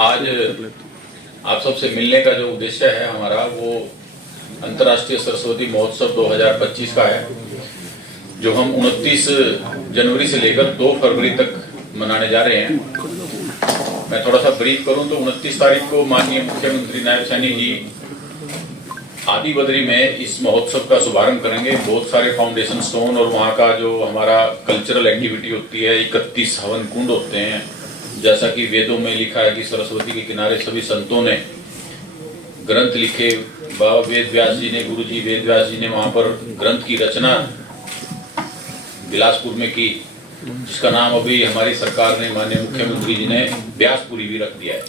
आज आप सबसे मिलने का जो उद्देश्य है हमारा वो अंतर्राष्ट्रीय सरस्वती महोत्सव 2025 का है, जो हम 29 जनवरी से लेकर 2 फरवरी तक मनाने जा रहे हैं। मैं थोड़ा सा ब्रीफ करूं तो 29 तारीख को माननीय मुख्यमंत्री नायब सैनी जी आदि बद्री में इस महोत्सव का शुभारंभ करेंगे। बहुत सारे फाउंडेशन स्टोन और वहाँ का जो हमारा कल्चरल एक्टिविटी होती है, 31 हवन कुंड होते हैं। जैसा कि वेदों में लिखा है कि सरस्वती के किनारे सभी संतों ने ग्रंथ लिखे। बाबा वेद व्यास जी ने, गुरु जी वेद व्यास जी ने वहाँ पर ग्रंथ की रचना बिलासपुर में की, जिसका नाम अभी हमारी सरकार ने, माननीय मुख्यमंत्री जी ने व्यासपुरी भी रख दिया है।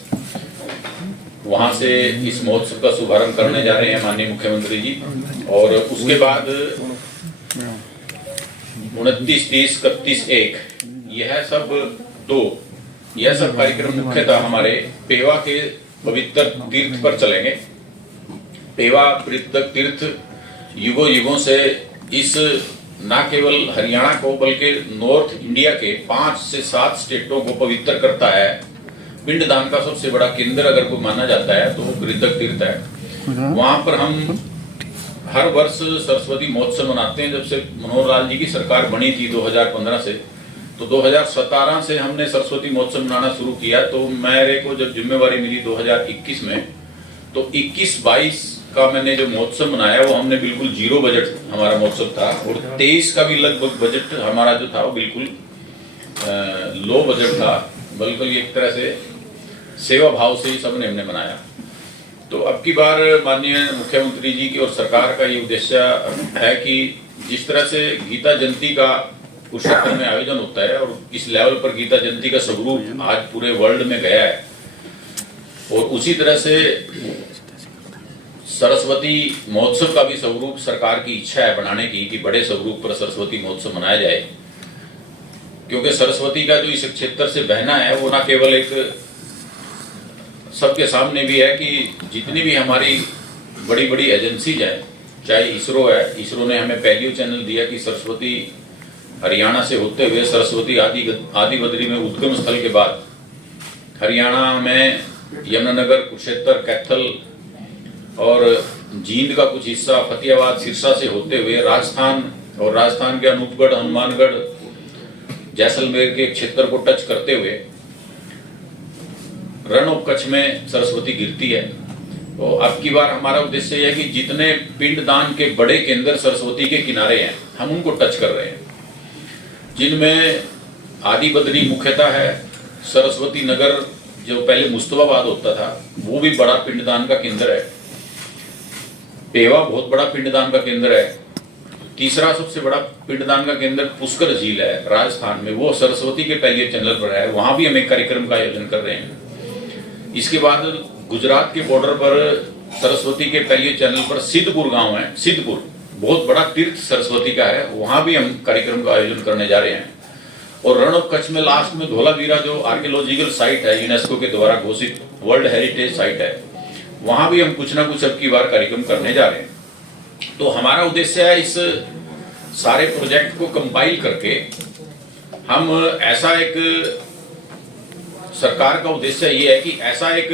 वहां से इस महोत्सव का शुभारंभ करने जा रहे हैं माननीय मुख्यमंत्री जी। और उसके बाद 29, 30, 31, 1 यह सब कार्यक्रम मुख्यतः हमारे पेवा के पवित्र तीर्थ पर चलेंगे। पेवा पवित्र तीर्थ युगों युगों से इस न केवल हरियाणा को बल्कि नॉर्थ इंडिया के 5 से 7 स्टेटों को पवित्र करता है। पिंडदान का सबसे बड़ा केंद्र अगर कोई माना जाता है तो वो पवित्र तीर्थ है। वहां पर हम हर वर्ष सरस्वती महोत्सव मनाते हैं। जब से मनोहर लाल जी की सरकार बनी थी 2015 से, तो 2017 से हमने सरस्वती महोत्सव मनाना शुरू किया। तो मेरे को जब जिम्मेवारी मिली 2021 में, तो 21-22 का मैंने जो महोत्सव मनाया वो हमने बिल्कुल 0 बजट हमारा महोत्सव था। और 23 का भी लगभग बजट हमारा जो था वो बिल्कुल लो बजट था, बल्कि एक तरह से सेवा भाव से ही सबने हमने मनाया। तो अब की बार माननीय मुख्यमंत्री जी की और सरकार का ये उद्देश्य है कि जिस तरह से गीता जयंती का कुरुक्षेत्र में आयोजन होता है और इस लेवल पर गीता जयंती का स्वरूप आज पूरे वर्ल्ड में गया है, और उसी तरह से सरस्वती महोत्सव का भी स्वरूप सरकार की इच्छा है बनाने की कि बड़े स्वरूप पर सरस्वती महोत्सव मनाया जाए। क्योंकि सरस्वती का जो इस क्षेत्र से बहना है वो न केवल एक सबके सामने भी है कि जितनी भी हमारी बड़ी बड़ी एजेंसीज हैं, चाहे इसरो है, इसरो ने हमें पहली चैनल दिया कि सरस्वती हरियाणा से होते हुए सरस्वती आदि बद्री में उद्गम स्थल के बाद हरियाणा में यमुनानगर, कुरुक्षेत्र, कैथल और जींद का कुछ हिस्सा, फतेहाबाद, सिरसा से होते हुए राजस्थान और राजस्थान के अनूपगढ़, हनुमानगढ़, जैसलमेर के क्षेत्र को टच करते हुए रण और कच्छ में सरस्वती गिरती है। तो अब की बार हमारा उद्देश्य यह है कि जितने पिंडदान के बड़े केंद्र सरस्वती के किनारे हैं हम उनको टच कर रहे हैं, जिनमें आदि बद्री मुख्यतः है। सरस्वती नगर जो पहले मुस्तफाबाद होता था वो भी बड़ा पिंडदान का केंद्र है। पेवा बहुत बड़ा पिंडदान का केंद्र है। तीसरा सबसे बड़ा पिंडदान का केंद्र पुष्कर झील है राजस्थान में, वो सरस्वती के पहले चैनल पर है। वहां भी हम एक कार्यक्रम का आयोजन कर रहे हैं। इसके बाद गुजरात के बॉर्डर पर सरस्वती के पहले चैनल पर सिद्धपुर गांव है। सिद्धपुर बहुत बड़ा तीर्थ सरस्वती का है, वहां भी हम कार्यक्रम का आयोजन करने जा रहे हैं। और रण और कच्छ में लास्ट में धोलावीरा जो आर्कियोलॉजिकल साइट है, यूनेस्को के द्वारा घोषित वर्ल्ड हेरिटेज साइट है, वहां भी हम कुछ ना कुछ अब की बार कार्यक्रम करने जा रहे हैं। तो हमारा उद्देश्य है इस सारे प्रोजेक्ट को कंपाइल करके हम ऐसा एक, सरकार का उद्देश्य ये है कि ऐसा एक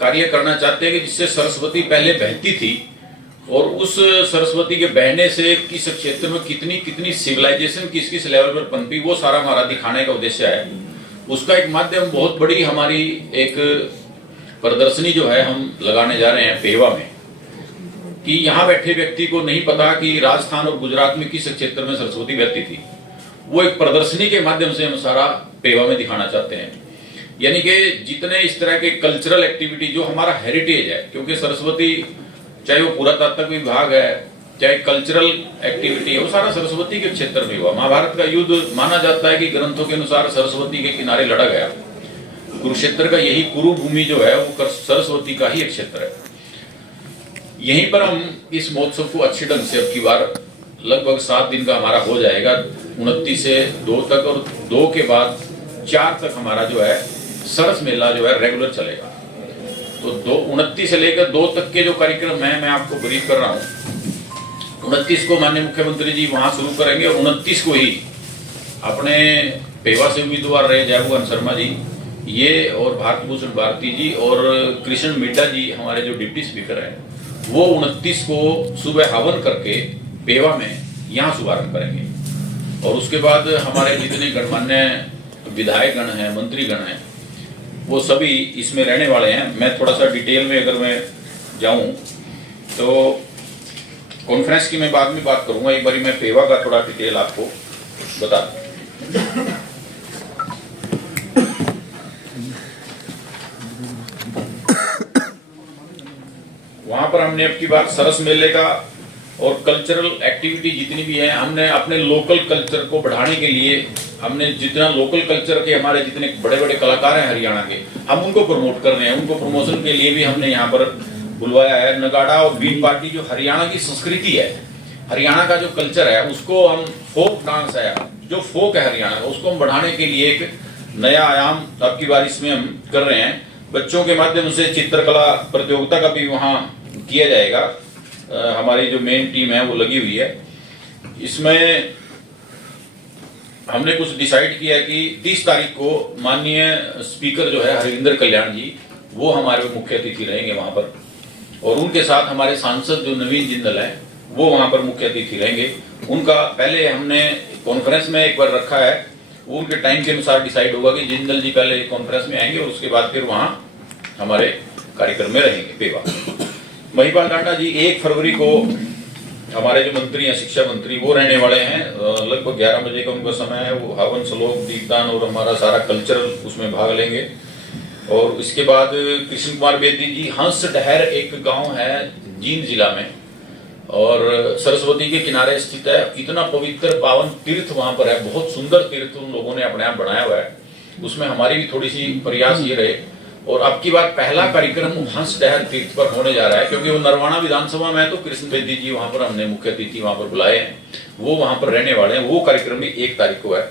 कार्य करना चाहते हैं कि जिससे सरस्वती पहले बहती थी और उस सरस्वती के बहने से किस क्षेत्र में कितनी कितनी सिविलाइजेशन किस किस लेवल पर पनपी, वो सारा हमारा दिखाने का उद्देश्य है। उसका एक माध्यम बहुत बड़ी हमारी एक प्रदर्शनी जो है हम लगाने जा रहे हैं पेवा में, कि यहाँ बैठे व्यक्ति को नहीं पता कि राजस्थान और गुजरात में किस क्षेत्र में सरस्वती बहती थी। वो एक प्रदर्शनी के माध्यम से हम सारा पेवा में दिखाना चाहते हैं। यानी कि जितने इस तरह के कल्चरल एक्टिविटी जो हमारा हेरिटेज है, क्योंकि सरस्वती चाहे वो पुरातत्व विभाग है, चाहे कल्चरल एक्टिविटी है, वो सारा सरस्वती के क्षेत्र में हुआ। महाभारत का युद्ध माना जाता है कि ग्रंथों के अनुसार सरस्वती के किनारे लड़ा गया। कुरुक्षेत्र का यही कुरु भूमि जो है वो सरस्वती का ही एक क्षेत्र है। यहीं पर हम इस महोत्सव को अच्छे ढंग से अब की बार लगभग 7 दिन का हमारा हो जाएगा, 29 से 2 तक, और 2 के बाद 4 तक हमारा जो है सरस मेला जो है रेगुलर चलेगा। तो 29 से लेकर 2 तक के जो कार्यक्रम है मैं आपको ब्रीफ कर रहा हूँ। 29 को माननीय मुख्यमंत्री जी वहां शुरू करेंगे और 29 को ही अपने पेवा से उम्मीदवार रहे जयभूषण शर्मा जी, ये और भारत भूषण भारती जी और कृष्ण मिड्डा जी हमारे जो डिप्टी स्पीकर हैं, वो 29 को सुबह हवन करके पेवा में यहाँ शुभारंभ करेंगे। और उसके बाद हमारे जितने गणमान्य विधायक गण हैं, मंत्री गण हैं, वो सभी इसमें रहने वाले हैं। मैं थोड़ा सा डिटेल में अगर मैं जाऊं तो कॉन्फ्रेंस की मैं बाद में बात करूंगा, एक बार मैं पेवा का थोड़ा डिटेल आपको बता दूं। वहां पर हमने अब की बार सरस मेले का और कल्चरल एक्टिविटी जितनी भी है, हमने अपने लोकल कल्चर को बढ़ाने के लिए हमने जितना लोकल कल्चर के हमारे जितने बड़े बड़े कलाकार हैं हरियाणा के, हम उनको प्रमोट कर रहे हैं। उनको प्रमोशन के लिए भी हमने यहाँ पर बुलवाया है। नगाड़ा और बीट पार्टी जो हरियाणा की संस्कृति है, हरियाणा का जो कल्चर है, उसको हम फोक डांस है, जो फोक है हरियाणा का, उसको हम बढ़ाने के लिए एक नया आयाम अब की बार इसमें हम कर रहे हैं। बच्चों के माध्यम से चित्रकला प्रतियोगिता का भी वहाँ किया जाएगा। हमारी जो मेन टीम है वो लगी हुई है इसमें। हमने कुछ डिसाइड किया कि 30 तारीख को माननीय स्पीकर जो है हरविंदर कल्याण जी, वो हमारे मुख्य अतिथि रहेंगे वहां पर, और उनके साथ हमारे सांसद जो नवीन जिंदल है वो वहां पर मुख्य अतिथि रहेंगे। उनका पहले हमने कॉन्फ्रेंस में एक बार रखा है, वो उनके टाइम के अनुसार डिसाइड होगा कि जिंदल जी पहले कॉन्फ्रेंस में आएंगे और उसके बाद फिर वहां हमारे कार्यक्रम में रहेंगे पेवा। महिपाल टांडा जी 1 फरवरी को हमारे जो मंत्री हैं, शिक्षा मंत्री, वो रहने वाले हैं। लगभग 11 बजे का उनका समय है। वो हवन, श्लोक, दीपदान और हमारा सारा कल्चरल उसमें भाग लेंगे। और इसके बाद कृष्ण कुमार बेदी जी, हंस डहर एक गांव है जींद जिला में और सरस्वती के किनारे स्थित है। इतना पवित्र पावन तीर्थ वहां पर है, बहुत सुंदर तीर्थ उन लोगों ने अपने आप बनाया हुआ है। उसमें हमारी भी थोड़ी सी प्रयास ये रहे। और अब की बार पहला कार्यक्रम हंस डहर तीर्थ पर होने जा रहा है, क्योंकि वो नरवाना विधानसभा में है, तो कृष्ण बेदी जी वहां पर हमने मुख्य अतिथि वहां पर बुलाए हैं, वो वहां पर रहने वाले हैं। वो कार्यक्रम भी 1 तारीख को है।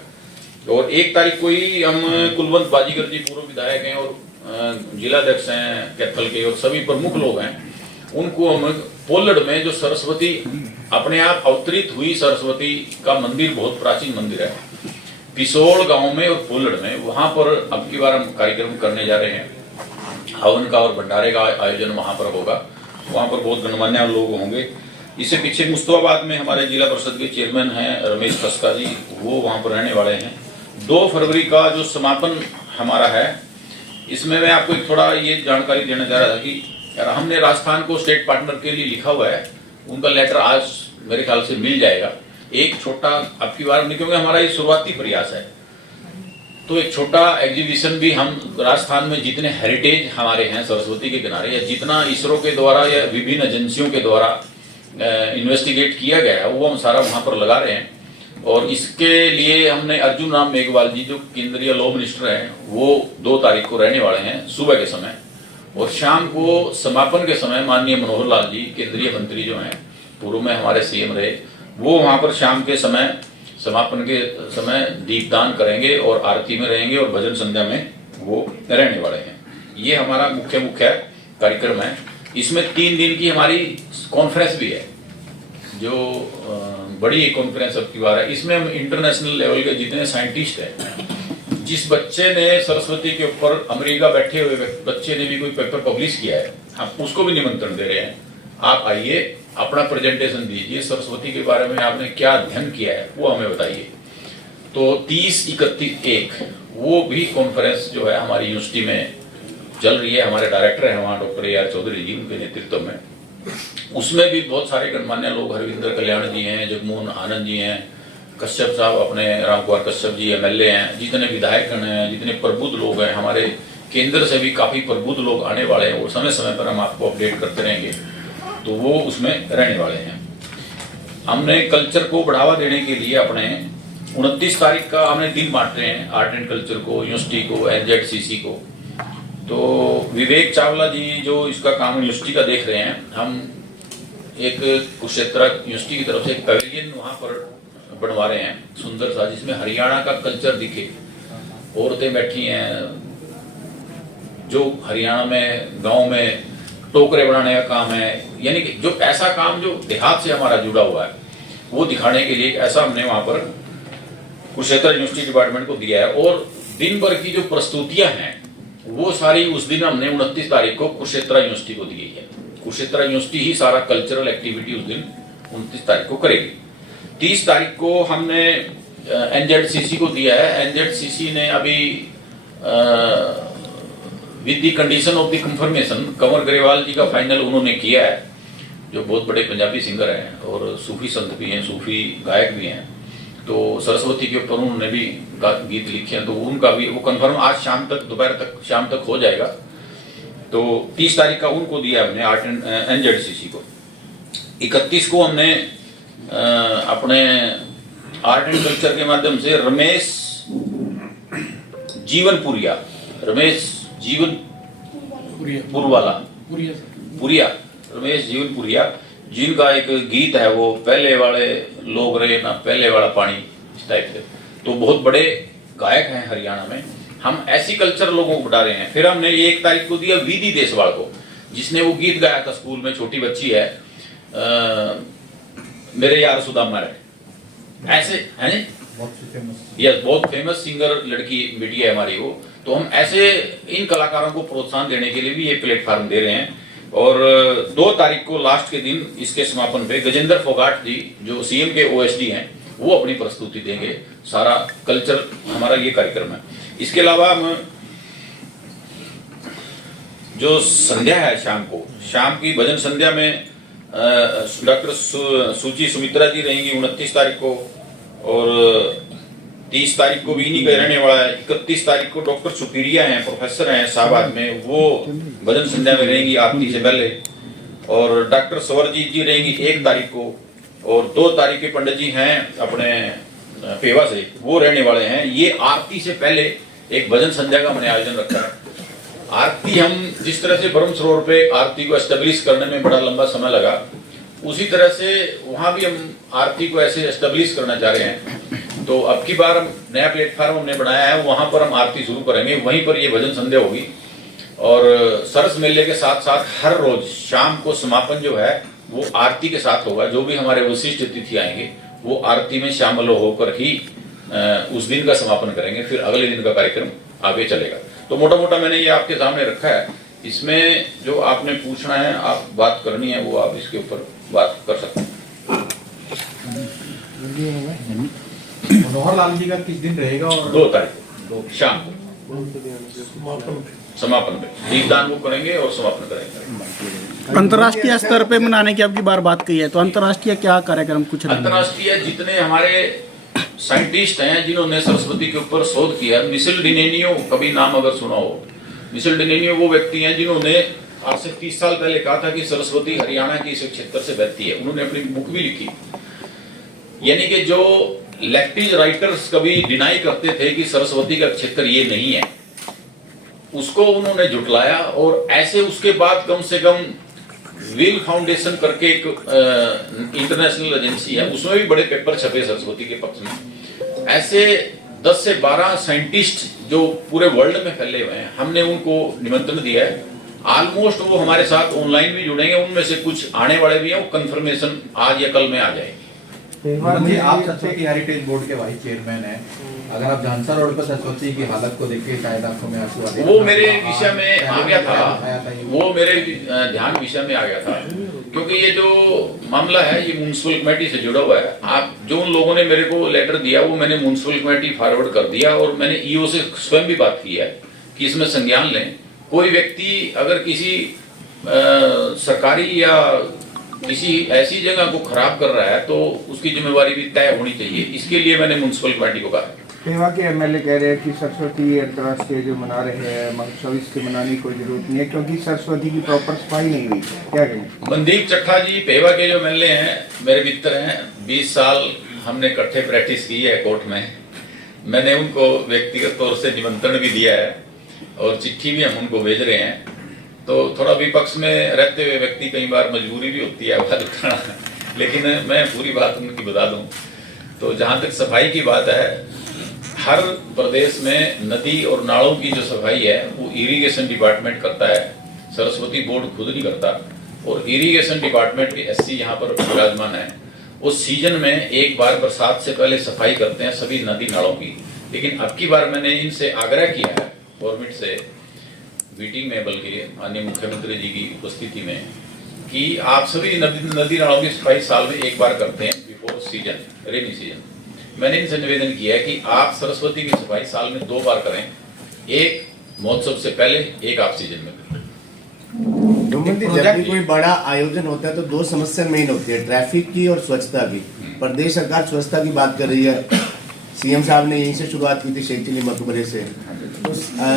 और 1 तारीख को ही हम कुलवंत बाजीगर जी पूर्व विधायक हैं और जिलाध्यक्ष हैं कैथल के, और सभी प्रमुख लोग हैं, उनको हम पोलड़ में जो सरस्वती अपने आप अवतरित हुई सरस्वती का मंदिर, बहुत प्राचीन मंदिर है, पिसोड़ गांव में और पोलड़ में, वहां पर अब की बार हम कार्यक्रम करने जा रहे हैं। हवन का और भंडारे का आयोजन वहां पर होगा। वहां पर बहुत गणमान्य लोग होंगे। इससे पीछे मुस्तफाबाद में हमारे जिला परिषद के चेयरमैन हैं रमेश खस्का जी, वो वहां पर रहने वाले हैं। 2 फरवरी का जो समापन हमारा है, इसमें मैं आपको थोड़ा ये जानकारी देना चाह रहा था कि हमने राजस्थान को स्टेट पार्टनर के लिए लिखा हुआ है। उनका लेटर आज मेरे ख्याल से मिल जाएगा। एक छोटा अब की बार, क्योंकि हमारा ये शुरुआती प्रयास है, तो एक छोटा एग्जीबिशन भी हम राजस्थान में जितने हेरिटेज हमारे हैं सरस्वती के किनारे, या जितना इसरो के द्वारा या विभिन्न एजेंसियों के द्वारा इन्वेस्टिगेट किया गया है, वो हम सारा वहां पर लगा रहे हैं। और इसके लिए हमने अर्जुन राम मेघवाल जी जो केंद्रीय लॉ मिनिस्टर हैं, वो 2 तारीख को रहने वाले हैं सुबह के समय, और शाम को समापन के समय माननीय मनोहर लाल जी केंद्रीय मंत्री जो हैं, पूर्व में हमारे सीएम रहे, वो वहां पर शाम के समय समापन के समय दीपदान करेंगे और आरती में रहेंगे और भजन संध्या में वो रहने वाले हैं। ये हमारा मुख्य कार्यक्रम है। इसमें 3 दिन की हमारी कॉन्फ्रेंस भी है, जो बड़ी कॉन्फ्रेंस अब की बार है। इसमें हम इंटरनेशनल लेवल के जितने साइंटिस्ट हैं, जिस बच्चे ने सरस्वती के ऊपर अमेरिका बैठे हुए बच्चे ने भी कोई पेपर पब्लिश किया है, हम उसको भी निमंत्रण दे रहे हैं। आप आइए, अपना प्रेजेंटेशन दीजिए, सरस्वती के बारे में आपने क्या अध्ययन किया है वो हमें बताइए। तो 30, 31, 1 वो भी कॉन्फ्रेंस जो है हमारी यूनिवर्सिटी में चल रही है। हमारे डायरेक्टर हैं वहाँ डॉक्टर AR चौधरी जी, उनके नेतृत्व में। उसमें भी बहुत सारे गणमान्य लोग, हरविंदर कल्याण जी हैं, जगमोहन आनंद जी हैं, कश्यप साहब अपने रामकुमार कश्यप जी MLA हैं, जितने विधायकगण हैं, जितने प्रबुद्ध लोग हैं, हमारे केंद्र से भी काफी प्रबुद्ध लोग आने वाले हैं, और समय समय पर हम आपको अपडेट करते रहेंगे। तो वो उसमें रहने वाले हैं। हमने कल्चर को बढ़ावा देने के लिए अपने 29 तारीख का हमने दिन बांट रहे हैं, आर्ट एंड कल्चर को, यूनिवर्सिटी को, NZCC को। तो विवेक चावला जी जो इसका काम यूनिवर्सिटी का देख रहे हैं, हम एक कुरुक्षेत्र यूनिवर्सिटी की तरफ से एक पैवेलियन वहां पर बनवा रहे हैं सुंदर सा, जिसमें हरियाणा का कल्चर दिखे। औरतें बैठी हैं जो हरियाणा में गांव में टोकरे बनाने का काम है, यानी कि जो ऐसा काम जो देहात से हमारा जुड़ा हुआ है, वो दिखाने के लिए ऐसा हमने वहां पर कुरुक्षेत्र यूनिवर्सिटी डिपार्टमेंट को दिया है। और दिन भर की जो प्रस्तुतियां हैं वो सारी उस दिन हमने 29 तारीख को कुरुक्षेत्र यूनिवर्सिटी को दी गई है। कुरुक्षेत्र यूनिवर्सिटी ही सारा कल्चरल एक्टिविटी उस दिन 29 तारीख को करेगी। 30 तारीख को हमने एनजेडसीसी को दिया है। एनजेडसीसी ने अभी with the condition of the confirmation Kanwar Grewal ji का फाइनल उन्होंने किया है, जो बहुत बड़े पंजाबी सिंगर हैं और सूफी संत भी हैं, सूफी गायक भी हैं। तो सरस्वती के ऊपर उन्होंने भी गीत लिखे हैं, तो उनका भी वो कंफर्म आज शाम तक, दोपहर तक, शाम तक हो जाएगा। तो 30 तारीख का उनको दिया हमने आर्ट एंड एनजेडसीसी को। 31 को हमने अपने आर्ट एंड कल्चर के माध्यम से रमेश जीवन पुरिया जिनका एक गीत है वो पहले वाले लोग रहे ना पहले वाला पानी, इस टाइप से। तो बहुत बड़े गायक हैं हरियाणा में। हम ऐसी कल्चर लोगों को बता रहे हैं। फिर हमने 1 तारीख को दिया विधि देसवाल को, जिसने वो गीत गाया था स्कूल में, छोटी बच्ची है मेरे यार सुदामा रे, ऐसे है बहुत फेमस सिंगर लड़की बेटी है हमारी वो। तो हम ऐसे इन कलाकारों को प्रोत्साहन देने के लिए भी ये प्लेटफॉर्म दे रहे हैं। और 2 तारीख को लास्ट के दिन इसके समापन पे गजेंद्र फोगाट जी जो सीएम के ओएसडी हैं वो अपनी प्रस्तुति देंगे। सारा कल्चर हमारा ये कार्यक्रम है। इसके अलावा हम जो संध्या है शाम की भजन संध्या में डॉक्टर सुची सुमित्रा जी रहेंगी 29 तारीख को, और 30 तारीख को भी इन्हीं का रहने वाला है। 31 तारीख को डॉक्टर सुपीरिया हैं, प्रोफेसर हैं शाहबाद में, वो भजन संध्या में रहेंगी आरती से पहले। और डॉक्टर स्वरजीत जी रहेंगी 1 तारीख को, और 2 तारीख के पंडित जी हैं अपने पेवा से, वो रहने वाले हैं। ये आरती से पहले एक भजन संध्या का हमने आयोजन रखा है। आरती हम जिस तरह से ब्रह्म सरोवर पे आरती को एस्टेब्लिश करने में बड़ा लंबा समय लगा, उसी तरह से वहां भी हम आरती को ऐसे एस्टेब्लिश करना चाह रहे हैं। तो अब की बार हम नया प्लेटफॉर्म हमने बनाया है, वहां पर हम आरती शुरू करेंगे, वहीं पर ये भजन संध्या होगी। और सरस मेले के साथ साथ हर रोज शाम को समापन जो है वो आरती के साथ होगा। जो भी हमारे वशिष्ठ अतिथि आएंगे वो आरती में शामिल होकर ही उस दिन का समापन करेंगे। फिर अगले दिन का कार्यक्रम आगे चलेगा। तो मोटा मोटा मैंने ये आपके सामने रखा है। इसमें जो आपने पूछना है, आप बात करनी है, वो आप इसके ऊपर बात कर सकते हैं। मनोहर लाल जी का किस दिन रहेगा? और 2 तारीख को शाम को समापन पे दीपदान वो करेंगे और समापन करेंगे। अंतर्राष्ट्रीय स्तर पे मनाने की आपकी बार बात की है, तो अंतर्राष्ट्रीय क्या कार्यक्रम कुछ? अंतर्राष्ट्रीय जितने हमारे साइंटिस्ट हैं जिन्होंने सरस्वती के ऊपर शोध किया, मिशेल डिनेनियो, कभी नाम अगर सुना हो, मिशेल डिनेनियो वो व्यक्ति हैं जिन्होंने आज से 30 साल पहले कहा था कि सरस्वती हरियाणा की इस क्षेत्र से बहती है। उन्होंने अपनी बुक भी लिखी। यानी कि जो लेफ्टिस्ट राइटर्स कभी डिनाई करते थे कि सरस्वती का क्षेत्र ये नहीं है, उसको उन्होंने झुटलाया। और ऐसे उसके बाद कम से कम विल फाउंडेशन करके एक इंटरनेशनल एजेंसी है, उसमें भी बड़े पेपर छपे सरस्वती के पक्ष में। ऐसे 10 से 12 साइंटिस्ट जो पूरे वर्ल्ड में फैले हुए हैं, हमने उनको निमंत्रण दिया है। ऑलमोस्ट वो हमारे साथ ऑनलाइन भी जुड़ेंगे, उनमें से कुछ आने वाले भी हैं। वो कंफर्मेशन आज या कल में आ जाएगी। जी, आप सरस्वती हेरिटेज बोर्ड के वाइस चेयरमैन हैं। अगर आप झांसा रोड पर सरस्वती की हालत को देखें, शायद आंखों में आंसू आ गए। वो मेरे विषय में आ गया था, वो मेरे ध्यान विषय में आ गया था, क्योंकि ये जो मामला है ये म्युनिसिपल कमेटी से जुड़ा हुआ है। आप जो उन लोगों ने मेरे को लेटर दिया वो मैंने म्युनिसिपल कमेटी फॉरवर्ड कर दिया, और मैंने ईओ से स्वयं भी बात की है कि इसमें संज्ञान लें। कोई व्यक्ति अगर किसी सरकारी या किसी ऐसी जगह को खराब कर रहा है तो उसकी जिम्मेवारी भी तय होनी चाहिए। इसके लिए मैंने म्युनिसिपल कमेटी को कहा। पेवा के एमएलए कह रहे हैं कि सरस्वती अंतर्राष्ट्रीय जो मना रहे हैं, महोत्सव इसके मनाने की कोई जरूरत नहीं है क्योंकि सरस्वती की प्रॉपर सफाई नहीं हुई। क्या कहें? मनदीप चट्ठा जी पेवा के जो एमएलए हैं, मेरे मित्र हैं। 20 साल हमने इकट्ठे प्रैक्टिस की है कोर्ट में। मैंने उनको व्यक्तिगत तौर से निमंत्रण भी दिया है और चिट्ठी भी हम उनको भेज रहे हैं। तो थोड़ा विपक्ष में रहते हुए व्यक्ति कई बार मजबूरी भी होती है आवाज उठाना, लेकिन मैं पूरी बात उनकी बता दूं तो जहां तक सफाई की बात है, हर प्रदेश में नदी और नालों की जो सफाई है वो इरिगेशन डिपार्टमेंट करता है, सरस्वती बोर्ड खुद नहीं करता। और इरिगेशन डिपार्टमेंट के एससी यहाँ पर विराजमान है। उस सीजन में एक बार बरसात से पहले सफाई करते हैं सभी नदी नालों की। लेकिन अब की बार मैंने इनसे आग्रह किया है गवर्नमेंट से मीटिंग में, बल्कि अन्य मुख्यमंत्री जी की उपस्थिति में, कि आप सभी नदी नालों की सफाई साल में एक बार करते हैं बिफोर सीजन, रेनी सीजन। मैंने इनसे निवेदन किया है कि आप सरस्वती की सफाई साल में 2 बार करें, एक महोत्सव से पहले, एक आप सीजन में करें। जब भी कोई बड़ा आयोजन होता है तो 2 समस्या मेन होती है, ट्रैफिक की और स्वच्छता की। प्रदेश सरकार स्वच्छता की बात कर रही है, सीएम साहब ने यहीं से शुरुआत की थी, शैथिली मकबरे से। तो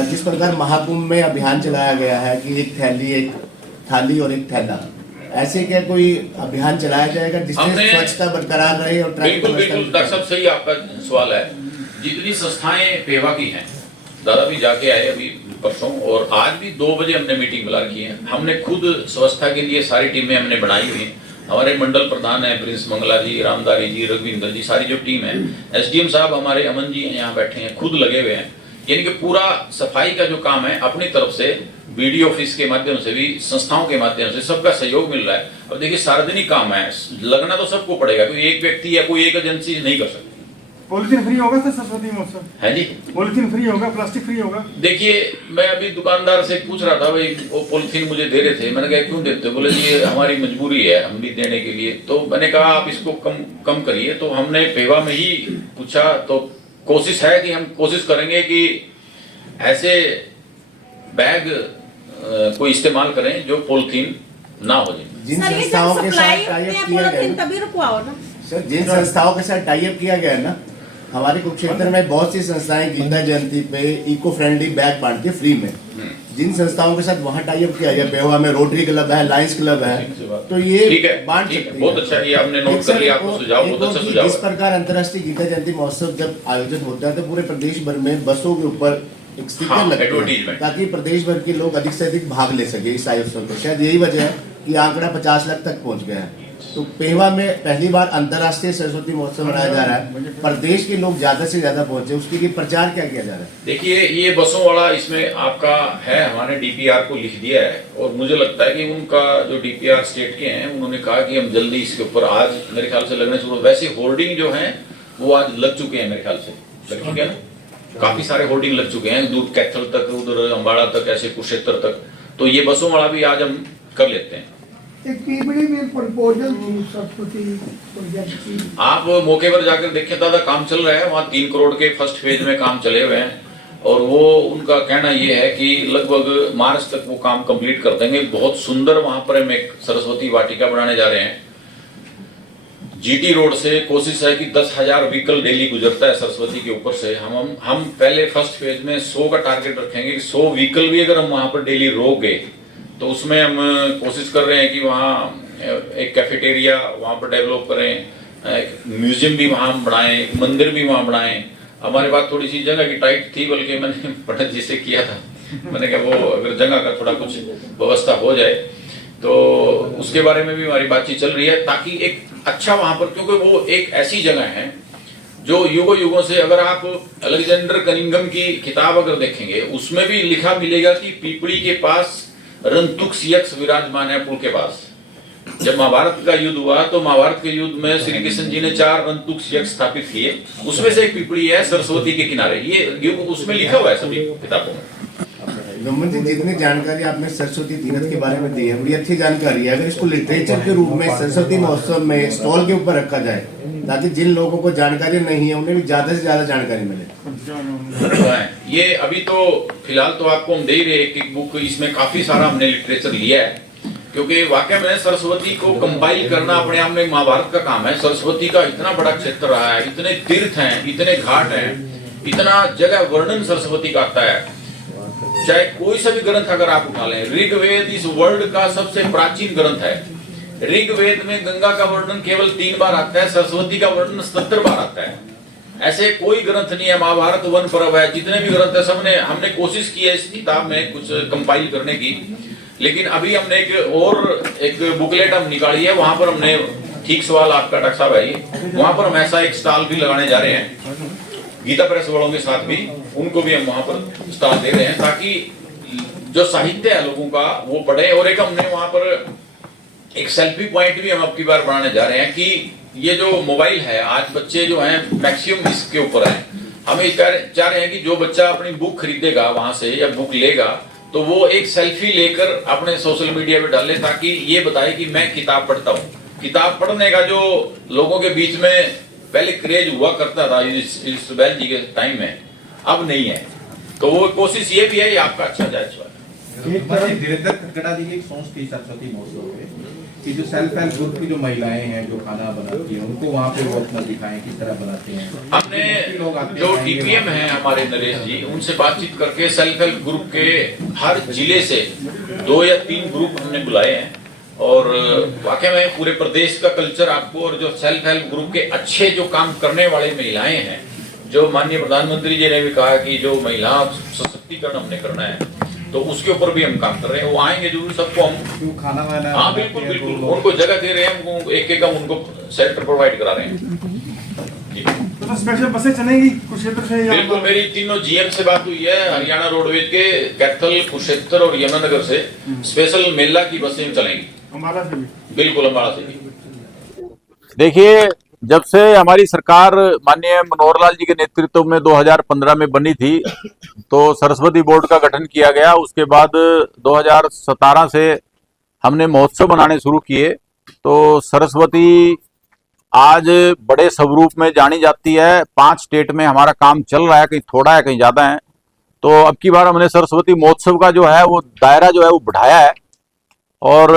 जिस प्रकार महाकुंभ में अभियान चलाया गया है कि एक थैली, एक थाली और एक थैला, ऐसे क्या कोई अभियान चलाया जाएगा जिससे स्वच्छता बरकरार रहे और ट्रैफिक? बिल्कुल डॉक्टर साहब, सही आपका सवाल है। जितनी संस्थाएं पेवा की हैं, दादा भी जाके आए अभी परसों, और आज भी 2 बजे हमने मीटिंग बुला रखी है। हमने खुद स्वच्छता के लिए सारी टीमें हमने बनाई हुई हैं। हमारे मंडल प्रधान है प्रिंस मंगला जी, रामदारी जी, रघुविंदर जी, सारी जो टीम है, एसडीएम साहब हमारे अमन जी यहाँ बैठे हैं, खुद लगे हुए हैं। यानी कि पूरा सफाई का जो काम है अपनी तरफ से, बीडीओ ऑफिस के माध्यम से भी, संस्थाओं के माध्यम से सबका सहयोग मिल रहा है। अब देखिए सार्वजनिक काम है, लगना तो सबको पड़ेगा, कोई एक व्यक्ति या कोई एक एजेंसी नहीं कर सकती। पॉलिथीन फ्री होगा सर सरस्वती महोत्सव? है जी, पॉलिथीन फ्री होगा, प्लास्टिक फ्री होगा? देखिए मैं अभी दुकानदार से पूछ रहा था, भाई वो पॉलिथीन मुझे दे रहे थे, मैंने कहा क्यों देते हो? बोले जी हमारी मजबूरी है, हम भी देने के लिए। तो मैंने कहा आप इसको कम करिए। तो हमने पेवा में ही पूछा, तो कोशिश है कि हम कोशिश करेंगे कि ऐसे बैग को इस्तेमाल करें जो पॉलिथीन ना हो जाए। जिन संस्थाओं के साथ टाई अप किया गया तभी रुकवाओ ना सर, जिन संस्थाओं के साथ टाई अप किया गया है ना, हमारे कुरुक्षेत्र में बहुत सी संस्थाएं गीता जयंती पे इको फ्रेंडली बैग बांटती है फ्री में। जिन संस्थाओं के साथ वहाँ टाई अप किया गया, पेवा में रोटरी क्लब है, लायंस क्लब है, तो ये बांट सकते हैं। बहुत अच्छा, ये आपने नोट कर लिया, आपको सुझाव बहुत अच्छा सुझाव। इस प्रकार अंतर्राष्ट्रीय गीता जयंती महोत्सव जब आयोजन होता है तो पूरे प्रदेश भर में बसों के ऊपर एक स्टिकर लगते हैं ताकि प्रदेश भर के लोग अधिक से अधिक भाग ले सके इस आयोजन में। शायद यही वजह है कि आंकड़ा 50 लाख तक पहुंच गया है। तो पेवा में पहली बार अंतर्राष्ट्रीय सरस्वती महोत्सव मनाया जा रहा है, प्रदेश के लोग ज्यादा से ज्यादा पहुंचे, उसके लिए प्रचार क्या किया जा रहा है? देखिए ये बसों वाला इसमें आपका है, हमारे डीपीआर को लिख दिया है, और मुझे लगता है कि उनका जो डीपीआर स्टेट के हैं, उन्होंने कहा कि हम जल्दी इसके ऊपर, आज मेरे ख्याल से लगने शुरू। वैसे होर्डिंग जो है वो आज लग चुके हैं, मेरे ख्याल से लग चुके हैं ना, काफी सारे होर्डिंग लग चुके हैं, दूर कैथल तक, उधर अम्बाड़ा तक, ऐसे कुरुक्षेत्र तक। तो ये बसों वाला भी आज हम कर लेते हैं। एक पीपड़ी में प्रपोजल सरस्वती प्रोजेक्ट की, आप मौके पर जाकर देखें, दादा काम चल रहा है वहाँ। 3 करोड़ के फर्स्ट फेज में काम चले हुए हैं, और वो उनका कहना ये है कि लगभग मार्च तक वो काम कंप्लीट कर देंगे। बहुत सुंदर वहां पर हम एक सरस्वती वाटिका बनाने जा रहे हैं। जीटी रोड से कोशिश है कि 10,000 व्हीकल डेली गुजरता है सरस्वती के ऊपर से। हम पहले फर्स्ट फेज में 100 का टारगेट रखेंगे कि 100 व्हीकल भी अगर हम वहां पर डेली रोक गए तो उसमें हम कोशिश कर रहे हैं कि वहाँ एक कैफेटेरिया वहाँ पर डेवलप करें, एक म्यूजियम भी वहाँ बनाएं, एक मंदिर भी वहाँ बनाएं। हमारे पास थोड़ी सी जगह की टाइट थी, बल्कि मैंने पंडित जी से किया था, मैंने कहा वो अगर जगह का थोड़ा कुछ व्यवस्था हो जाए तो उसके बारे में भी हमारी बातचीत चल रही है, ताकि एक अच्छा वहां पर, क्योंकि वो एक ऐसी जगह है जो युगों युगों से, अगर आप अलेक्जेंडर कनिंघम की किताब अगर देखेंगे उसमें भी लिखा मिलेगा कि पीपड़ी के पास रंतुक्ष यक्ष विराजमान है पुल के पास। जब महाभारत का युद्ध हुआ तो महाभारत के युद्ध में श्री कृष्ण जी ने 4 रंतुक्ष यक्ष स्थापित किए, उसमें से एक पीपड़ी है सरस्वती के किनारे। ये उसमें लिखा हुआ है सभी किताबों में। रमन जी, जितनी जानकारी आपने सरस्वती तीरथ के बारे में दी है बड़ी अच्छी जानकारी है। अगर इसको लिटरेचर के रूप में सरस्वती महोत्सव में स्टॉल के ऊपर रखा जाए ताकि जिन लोगों को जानकारी नहीं है उन्हें भी ज्यादा से ज्यादा जानकारी मिले। ये अभी तो फिलहाल तो आपको हम दे ही रहे एक बुक, इसमें काफी सारा हमने लिटरेचर लिया है, क्योंकि वाकई में सरस्वती को कंपाइल करना अपने आप में महाभारत का काम है। सरस्वती का इतना बड़ा क्षेत्र रहा है, इतने तीर्थ हैं, इतने घाट हैं, इतना जगह वर्णन सरस्वती का आता है। चाहे कोई सा भी ग्रंथ अगर आप उठा लें, ऋग्वेद इस वर्ल्ड का सबसे प्राचीन ग्रंथ है। ऋग्वेद में गंगा का वर्णन केवल 3 बार आता है, सरस्वती का वर्णन 77 बार आता है। ऐसे कोई ग्रंथ नहीं है, महाभारत वन पर्व है, जितने भी ग्रंथ है सबने हमने कोशिश की है इस किताब में कुछ कंपाइल करने की। लेकिन अभी हमने एक बुकलेट हम निकाली है, वहां पर हमने, ठीक सवाल आपका डॉक्टर साहब है, वहां पर हम ऐसा एक स्टॉल भी लगाने जा रहे हैं गीता प्रेस वालों के साथ भी, उनको भी हम वहां पर स्टॉल दे रहे हैं ताकि जो साहित्य है लोगों का वो पढ़े। और एक हमने वहां पर एक सेल्फी पॉइंट भी हम अब की बार बनाने जा रहे हैं कि ये जो मोबाइल है, आज बच्चे जो हैं मैक्सिमम इसके ऊपर है। हम चाह रहे हैं कि जो बच्चा अपनी बुक खरीदेगा वहां से या बुक लेगा तो वो एक सेल्फी लेकर अपने सोशल मीडिया पे डाले ताकि ये बताए कि मैं किताब पढ़ता हूँ। किताब पढ़ने का जो लोगों के बीच में पहले क्रेज हुआ करता था इस बैल जी के टाइम में, अब नहीं है। तो वो कोशिश ये भी है, ये आपका अच्छा जायज सवाल है। धीरेन्द्र खटकड़ा जी की एक सोच थी सरस्वती महोत्सव में कि जो सेल्फ हेल्प ग्रुप की जो महिलाएं हैं जो खाना बनाती हैं उनको वहाँ पे वो अपना दिखाएं किस तरह बनाती हैं। हमने जो डीपीएम है हमारे नरेश जी, उनसे बातचीत करके सेल्फ हेल्प ग्रुप के हर जिले से 2 या 3 ग्रुप हमने बुलाए हैं और वाकई में पूरे प्रदेश का कल्चर आपको, और जो सेल्फ हेल्प ग्रुप के अच्छे जो काम करने वाले महिलाएं हैं, जो माननीय प्रधानमंत्री जी ने भी कहा कि जो महिला सशक्तिकरण हमने करना है, तो उसके ऊपर भी हम काम कर रहे हैं। वो आएंगे जरूर, सबको हम खाना वाना, हाँ बिल्कुल बिल्कुल उनको जगह दे रहे हैं, उनको एक हम उनको सेंटर प्रोवाइड करा रहे हैं। तो स्पेशल बसें चलेंगी कुरुक्षेत्र से? बिल्कुल, मेरी तीनों जीएम से बात हुई है, हरियाणा रोडवेज के कैथल, कुरुक्षेत्र और यमुनानगर से स्पेशल मेला की बसें चलेंगी। अम्बाला से भी? बिल्कुल, अम्बाला से भी। देखिए, जब से हमारी सरकार माननीय मनोहर लाल जी के नेतृत्व में 2015 में बनी थी, तो सरस्वती बोर्ड का गठन किया गया। उसके बाद 2017 से हमने महोत्सव बनाने शुरू किए। तो सरस्वती आज बड़े स्वरूप में जानी जाती है। 5 स्टेट में हमारा काम चल रहा है, कहीं थोड़ा है कहीं ज्यादा है। तो अब की बार हमने सरस्वती महोत्सव का जो है वो दायरा जो है वो बढ़ाया है और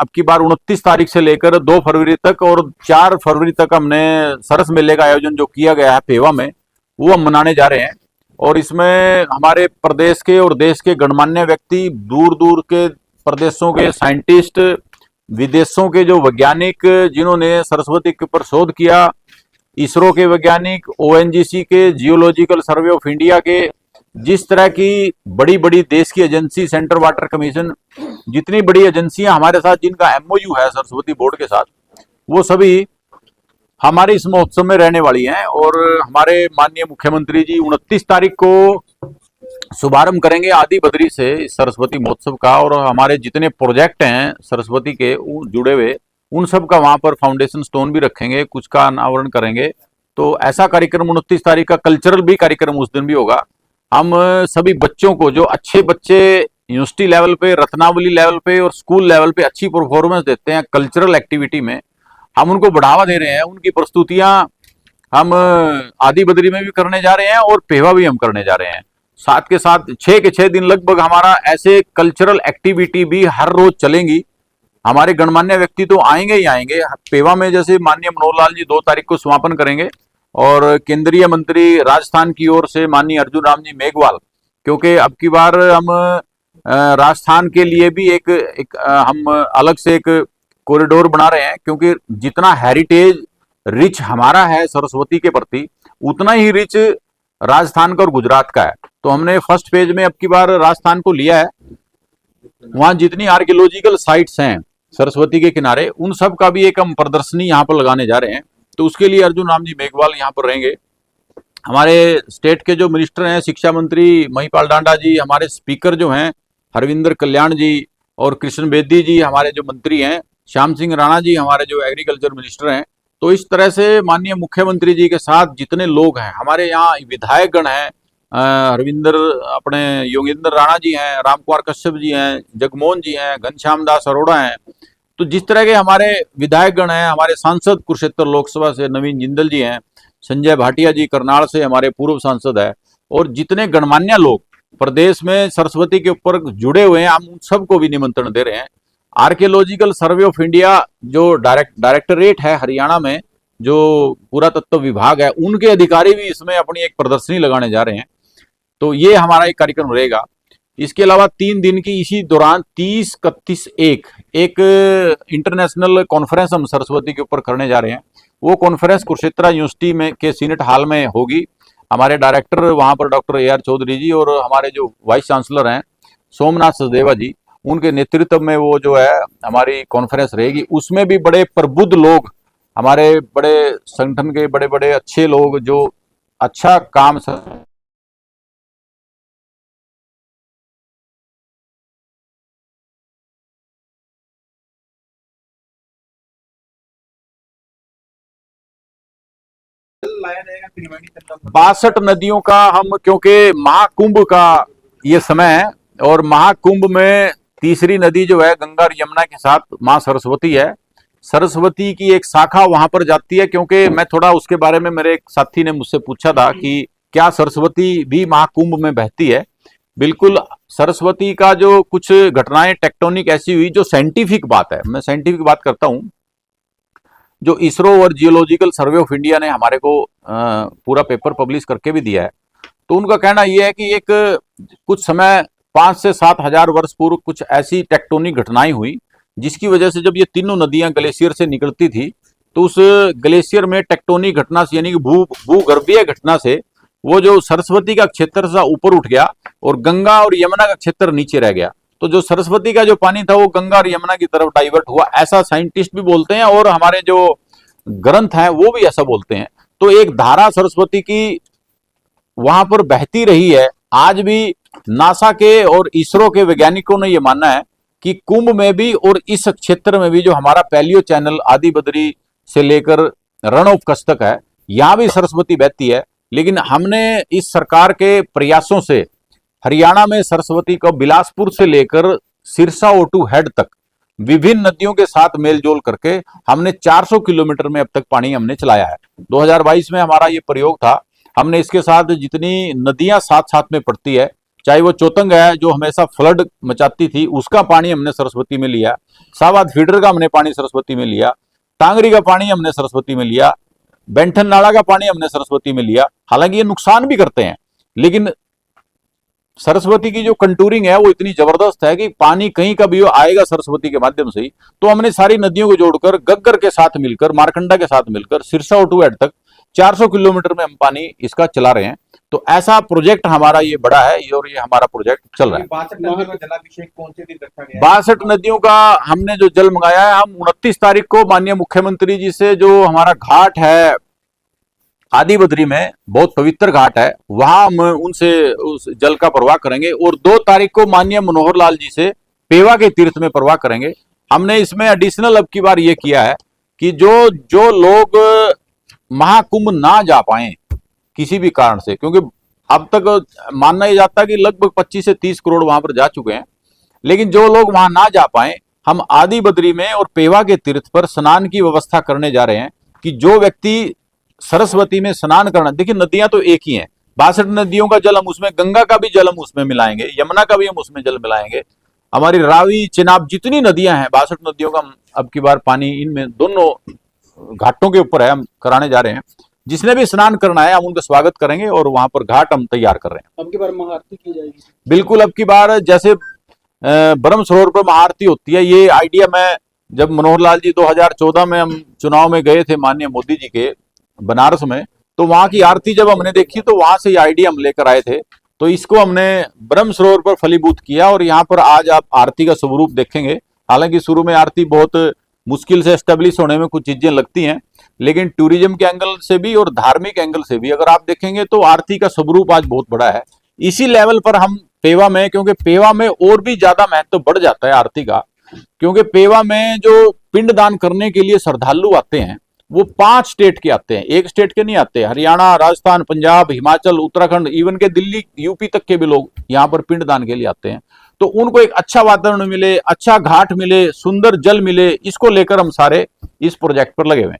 अब की बार 29 तारीख से लेकर 2 फरवरी तक और 4 फरवरी तक हमने सरस मेले का आयोजन जो किया गया है पेवा में, वो हम मनाने जा रहे हैं। और इसमें हमारे प्रदेश के और देश के गणमान्य व्यक्ति, दूर दूर के प्रदेशों के साइंटिस्ट, विदेशों के जो वैज्ञानिक जिन्होंने सरस्वती के ऊपर शोध किया, इसरो के वैज्ञानिक, ओएनजीसी के, जियोलॉजिकल सर्वे ऑफ इंडिया के, जिस तरह की बड़ी बड़ी देश की एजेंसी, सेंट्रल वाटर कमीशन, जितनी बड़ी एजेंसियां हमारे साथ जिनका एमओयू है सरस्वती बोर्ड के साथ, वो सभी हमारे इस महोत्सव में रहने वाली हैं। और हमारे माननीय मुख्यमंत्री जी 29 तारीख को शुभारंभ करेंगे आदि बद्री से इस सरस्वती महोत्सव का। और हमारे जितने प्रोजेक्ट हैं सरस्वती के जुड़े हुए, उन सब का वहां पर फाउंडेशन स्टोन भी रखेंगे, कुछ का अनावरण करेंगे। तो ऐसा कार्यक्रम 29 तारीख का कल्चरल भी कार्यक्रम उस दिन भी होगा। हम सभी बच्चों को, जो अच्छे बच्चे यूनिवर्सिटी लेवल पे, रत्नावली लेवल पे और स्कूल लेवल पे अच्छी परफॉर्मेंस देते हैं कल्चरल एक्टिविटी में, हम उनको बढ़ावा दे रहे हैं। उनकी प्रस्तुतियां हम आदि बद्री में भी करने जा रहे हैं और पेवा भी हम करने जा रहे हैं। साथ के साथ 6 के 6 दिन लगभग हमारा ऐसे कल्चरल एक्टिविटी भी हर रोज चलेंगी। हमारे गणमान्य व्यक्ति तो आएंगे ही आएंगे। पेवा में जैसे माननीय मनोहर लाल जी 2 तारीख को समापन करेंगे और केंद्रीय मंत्री राजस्थान की ओर से माननीय अर्जुन राम जी मेघवाल, क्योंकि अब की बार हम राजस्थान के लिए भी एक हम अलग से एक कॉरिडोर बना रहे हैं, क्योंकि जितना हेरिटेज रिच हमारा है सरस्वती के प्रति, उतना ही रिच राजस्थान का और गुजरात का है। तो हमने फर्स्ट फेज में अब की बार राजस्थान को लिया है। वहां जितनी आर्कियोलॉजिकल साइट्स हैं सरस्वती के किनारे, उन सब का भी एक हम प्रदर्शनी यहाँ पर लगाने जा रहे हैं। तो उसके लिए अर्जुन राम जी मेघवाल यहाँ पर रहेंगे। हमारे स्टेट के जो मिनिस्टर हैं, शिक्षा मंत्री महिपाल डांडा जी, हमारे स्पीकर जो हैं हरविंदर कल्याण जी और कृष्ण बेदी जी, हमारे जो मंत्री हैं श्याम सिंह राणा जी, हमारे जो एग्रीकल्चर मिनिस्टर हैं। तो इस तरह से माननीय मुख्यमंत्री जी के साथ जितने लोग हैं, हमारे यहाँ विधायक गण हैं, हरविंदर अपने योगेंद्र राणा जी हैं, रामकुमार कश्यप जी हैं, जगमोहन जी हैं, घनश्याम दास अरोड़ा हैं। तो जिस तरह के हमारे विधायक गण हैं, हमारे सांसद कुरुक्षेत्र लोकसभा से नवीन जिंदल जी हैं, संजय भाटिया जी करनाल से हमारे पूर्व सांसद है, और जितने गणमान्य लोग प्रदेश में सरस्वती के ऊपर जुड़े हुए हैं, हम उन सबको भी निमंत्रण दे रहे हैं। आर्कियोलॉजिकल सर्वे ऑफ इंडिया जो डायरेक्टरेट है हरियाणा में, जो पुरातत्व विभाग है, उनके अधिकारी भी इसमें अपनी एक प्रदर्शनी लगाने जा रहे हैं। तो ये हमारा एक कार्यक्रम रहेगा। इसके अलावा 3 दिन की इसी दौरान 30, 31, 1 एक इंटरनेशनल कॉन्फ्रेंस हम सरस्वती के ऊपर करने जा रहे हैं। वो कॉन्फ्रेंस कुरुक्षेत्र यूनिवर्सिटी में के सीनेट हॉल में होगी। हमारे डायरेक्टर वहां पर डॉक्टर AR चौधरी जी और हमारे जो वाइस चांसलर हैं सोमनाथ सचदेवा जी, उनके नेतृत्व में वो जो है हमारी कॉन्फ्रेंस रहेगी। उसमें भी बड़े प्रबुद्ध लोग, हमारे बड़े संगठन के बड़े बड़े अच्छे लोग जो अच्छा काम लाया जाएगा त्रिवेणी संगम। 62 नदियों का हम, क्योंकि महाकुंभ का ये समय है, और महाकुंभ में तीसरी नदी जो है गंगा और यमुना के साथ मां सरस्वती है। सरस्वती की एक शाखा वहां पर जाती है, क्योंकि मैं थोड़ा उसके बारे में, मेरे एक साथी ने मुझसे पूछा था कि क्या सरस्वती भी महाकुंभ में बहती है। बिल्कुल, सरस्वती का जो कुछ घटनाएं टेक्टोनिक ऐसी हुई जो साइंटिफिक बात है, मैं साइंटिफिक बात करता हूं, जो इसरो और जियोलॉजिकल सर्वे ऑफ इंडिया ने हमारे को पूरा पेपर पब्लिश करके भी दिया है। तो उनका कहना यह है कि एक कुछ समय 5 से 7 हजार वर्ष पूर्व कुछ ऐसी टेक्टोनिक घटनाएं हुई जिसकी वजह से जब ये तीनों नदियां ग्लेशियर से निकलती थी तो उस ग्लेशियर में टेक्टोनिक घटना से, यानी कि भूगर्भीय घटना से, वो जो सरस्वती का क्षेत्र सा ऊपर उठ गया और गंगा और यमुना का क्षेत्र नीचे रह गया। तो जो सरस्वती का जो पानी था वो गंगा और यमुना की तरफ डाइवर्ट हुआ, ऐसा साइंटिस्ट भी बोलते हैं और हमारे जो ग्रंथ हैं वो भी ऐसा बोलते हैं। तो एक धारा सरस्वती की वहां पर बहती रही है। आज भी नासा के और इसरो के वैज्ञानिकों ने यह मानना है कि कुंभ में भी और इस क्षेत्र में भी जो हमारा पैलियो चैनल आदि बद्री से लेकर रण ऑफ कस्तक है, यहां भी सरस्वती बहती है। लेकिन हमने इस सरकार के प्रयासों से हरियाणा में सरस्वती को बिलासपुर से लेकर सिरसा O2 हेड तक विभिन्न नदियों के साथ मेलजोल करके हमने 400 किलोमीटर में अब तक पानी हमने चलाया है। 2022 में हमारा ये प्रयोग था। हमने इसके साथ जितनी नदियां साथ साथ में पड़ती है, चाहे वो चौतंग है जो हमेशा फ्लड मचाती थी, उसका पानी हमने सरस्वती में लिया, सावाद फीडर का हमने पानी सरस्वती में लिया, टांगरी का पानी हमने सरस्वती में लिया, बेंठन नाला का पानी हमने सरस्वती में लिया। हालांकि ये नुकसान भी करते हैं, लेकिन सरस्वती की जो कंटूरिंग है वो इतनी जबरदस्त है कि पानी कहीं का भी आएगा सरस्वती के माध्यम से ही। तो हमने सारी नदियों को जोड़कर गग्गर के साथ मिलकर, मारकंडा के साथ मिलकर सिरसा O2 हेड तक 400 किलोमीटर में हम पानी इसका चला रहे हैं। तो ऐसा प्रोजेक्ट हमारा ये बड़ा है और ये हमारा प्रोजेक्ट चल रहा है। 62 नदियों का जलाभिषेक कौन से दिन रखा गया है? 62 नदियों का हमने जो जल मंगाया है, हम 29 तारीख को माननीय मुख्यमंत्री जी से, जो हमारा घाट है आदि बद्री में, बहुत पवित्र घाट है, वहां हम उनसे उस जल का प्रवाह करेंगे। और 2 तारीख को माननीय मनोहर लाल जी से पेवा के तीर्थ में प्रवाह करेंगे। हमने इसमें एडिशनल अब की बार ये किया है कि जो लोग महाकुंभ ना जा पाए किसी भी कारण से, क्योंकि अब तक मानना ही जाता है कि लगभग 25 से 30 करोड़ वहां पर जा चुके हैं, लेकिन जो लोग वहां ना जा पाए, हम आदि बद्री में और पेवा के तीर्थ पर स्नान की व्यवस्था करने जा रहे हैं कि जो व्यक्ति सरस्वती में स्नान करना, देखिए नदियां तो एक ही हैं, 62 नदियों का जल हम उसमें, गंगा का भी जल हम उसमें मिलाएंगे, यमुना का भी हम उसमें जल मिलाएंगे, हमारी रावी चिनाब जितनी नदियां हैं 62 नदियों का हम अब की बार पानी इनमें दोनों घाटों के ऊपर है, हम कराने जा रहे हैं। जिसने भी स्नान करना है हम उनका स्वागत करेंगे और वहां पर घाट हम तैयार कर रहे हैं। अब की बार महाआरती की जाएगी? बिल्कुल, अब की बार जैसे ब्रह्म सरोवर पर महाआरती होती है, ये आइडिया मैं जब मनोहर लाल जी 2014 में हम चुनाव में गए थे माननीय मोदी जी के बनारस में, तो वहां की आरती जब हमने देखी तो वहां से ये आइडिया हम लेकर आए थे। तो इसको हमने ब्रह्म सरोवर पर फलीभूत किया और यहाँ पर आज आप आरती का स्वरूप देखेंगे। हालांकि शुरू में आरती बहुत मुश्किल से एस्टेब्लिश होने में कुछ चीजें लगती हैं, लेकिन टूरिज्म के एंगल से भी और धार्मिक एंगल से भी अगर आप देखेंगे तो आरती का स्वरूप आज बहुत बड़ा है। इसी लेवल पर हम पेवा में, क्योंकि पेवा में और भी ज्यादा महत्व बढ़ जाता है आरती का, क्योंकि पेवा में जो पिंडदान करने के लिए श्रद्धालु आते हैं वो 5 स्टेट के आते हैं, एक स्टेट के नहीं आते। हरियाणा, राजस्थान, पंजाब, हिमाचल, उत्तराखंड, इवन के दिल्ली, यूपी तक के भी लोग यहाँ पर पिंडदान के लिए आते हैं। तो उनको एक अच्छा वातावरण मिले, अच्छा घाट मिले, सुंदर जल मिले, इसको लेकर हम सारे इस प्रोजेक्ट पर लगे हुए हैं।